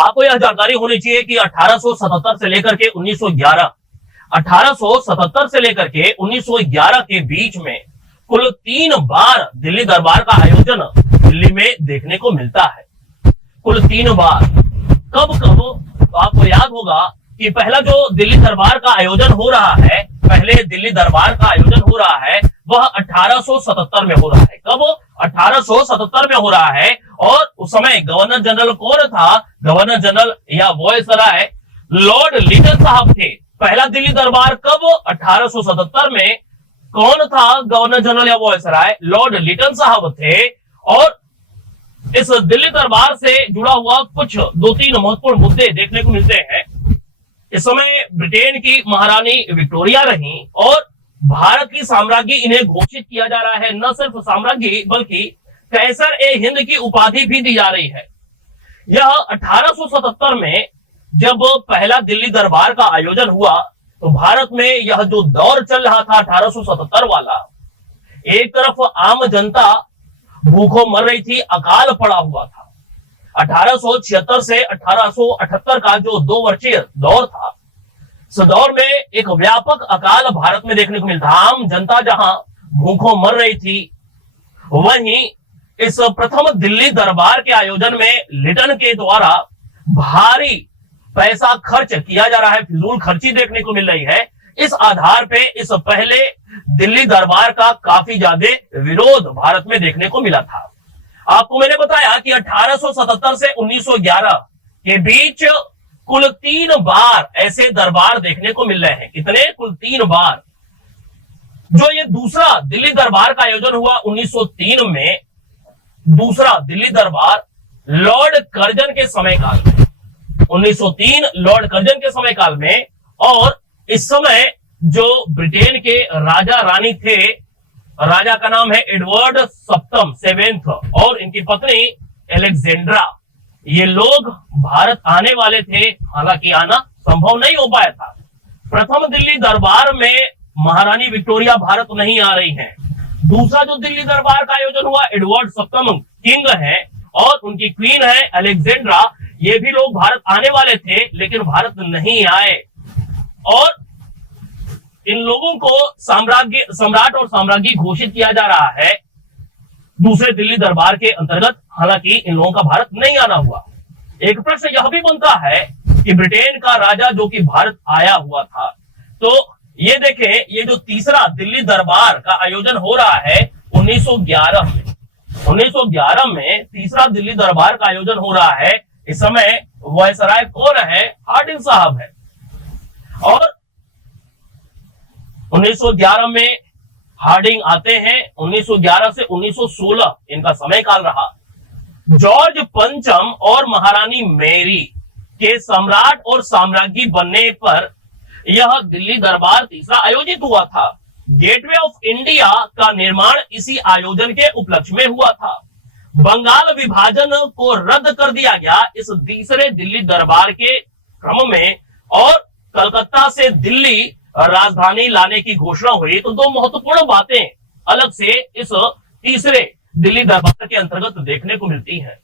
आपको यह जानकारी होनी चाहिए कि 1877 से लेकर के 1911, 1877 से लेकर के 1911 के बीच में कुल 3 बार दिल्ली दरबार का आयोजन दिल्ली में देखने को मिलता है। कुल 3 बार। कब कब तो आपको याद होगा कि पहला जो दिल्ली दरबार का आयोजन हो रहा है, पहले दिल्ली दरबार का आयोजन हो रहा है वह 1877 में हो रहा है। कब? 1877 में हो रहा है। और उस समय गवर्नर जनरल कौन था? गवर्नर जनरल या वॉयसराय लॉर्ड लिटन साहब थे। पहला दिल्ली दरबार कब? 1877 में। कौन था गवर्नर जनरल या वॉयसराय? लॉर्ड लिटन साहब थे। और इस दिल्ली दरबार से जुड़ा हुआ कुछ 2-3 महत्वपूर्ण मुद्दे देखने को मिलते हैं। इस समय ब्रिटेन की महारानी विक्टोरिया रही और भारत की साम्राज्ञी इन्हें घोषित किया जा रहा है। न सिर्फ साम्राज्ञी बल्कि कैसर ए हिंद की उपाधि भी दी जा रही है। यह 1877 में जब पहला दिल्ली दरबार का आयोजन हुआ तो भारत में यह जो दौर चल रहा था 1877 वाला, एक तरफ आम जनता भूखों मर रही थी, अकाल पड़ा हुआ था। 1876 से 1878 का जो 2 वर्षीय दौर था, इस दौर में एक व्यापक अकाल भारत में देखने को मिलता। आम जनता जहां भूखों मर रही थी, वहीं इस प्रथम दिल्ली दरबार के आयोजन में लिटन के द्वारा भारी पैसा खर्च किया जा रहा है, फिजूल खर्ची देखने को मिल रही है। इस आधार पे इस पहले दिल्ली दरबार का काफी ज्यादा विरोध भारत में देखने को मिला था। आपको मैंने बताया कि 1877 से 1911 के बीच कुल 3 बार ऐसे दरबार देखने को मिल रहे हैं। कितने? कुल 3 बार। जो ये दूसरा दिल्ली दरबार का आयोजन हुआ 1903 में, दूसरा दिल्ली दरबार लॉर्ड कर्जन के समय काल में, 1903 लॉर्ड कर्जन के समय काल में। और इस समय जो ब्रिटेन के राजा रानी थे, राजा का नाम है एडवर्ड सप्तम 7th और इनकी पत्नी एलेक्जेंड्रा, ये लोग भारत आने वाले थे, हालांकि आना संभव नहीं हो पाया था। प्रथम दिल्ली दरबार में महारानी विक्टोरिया भारत नहीं आ रही हैं। दूसरा जो दिल्ली दरबार का आयोजन हुआ, एडवर्ड सप्तम किंग है और उनकी क्वीन है एलेक्जेंड्रा, ये भी लोग भारत आने वाले थे लेकिन भारत नहीं आए। और इन लोगों को सम्राट और साम्राज्ञी घोषित किया जा रहा है दूसरे दिल्ली दरबार के अंतर्गत, हालांकि इन लोगों का भारत नहीं आना हुआ। एक प्रश्न यह भी बनता है कि ब्रिटेन का राजा जो कि भारत आया हुआ था, तो ये देखें, ये जो तीसरा दिल्ली दरबार का आयोजन हो रहा है 1911 में, 1911 में तीसरा दिल्ली दरबार का आयोजन हो रहा है। इस समय वायसराय कौन है? हार्डिंग साहब है। और 1911 में हार्डिंग आते हैं। 1911 से 1916 इनका समय काल रहा। जॉर्ज पंचम और महारानी मैरी के सम्राट और साम्राज्ञी बनने पर यह दिल्ली दरबार तीसरा आयोजित हुआ था। गेटवे ऑफ इंडिया का निर्माण इसी आयोजन के उपलक्ष्य में हुआ था। बंगाल विभाजन को रद्द कर दिया गया इस तीसरे दिल्ली दरबार के क्रम में और कलकत्ता से दिल्ली राजधानी लाने की घोषणा हुई। तो 2 महत्वपूर्ण बातें अलग से इस तीसरे दिल्ली दरबार के अंतर्गत देखने को मिलती हैं।